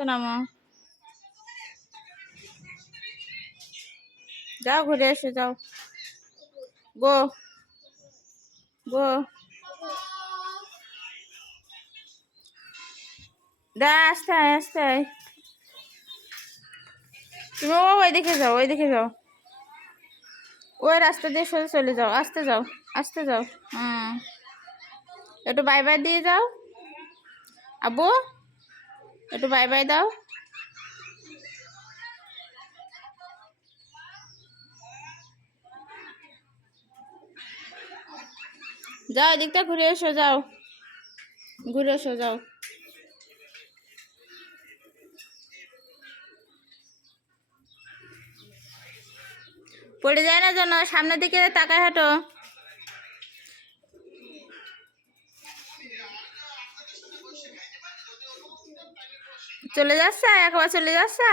আস্তে নামো। যাও ঘুরে এসো, যাও। গো গো। দা আস্তে আয়, আস্তে আয়। তুমি ওই দিকে যাও, ওই দিকে যাও। ওই রাস্তা দিয়ে সোজা চলে যাও, আস্তে যাও, আস্তে যাও। একটু বাই বাই দিয়ে যাও। আব্বু একটু বাই বাই দাও। যাও এদিকটা ঘুরে এসো, যাও ঘুরে এসো, যাও। পড়ে যায় না যেন, সামনের দিকে তাকায় হাঁটো। চলে যাচ্ছে, একবার চলে যাচ্ছে।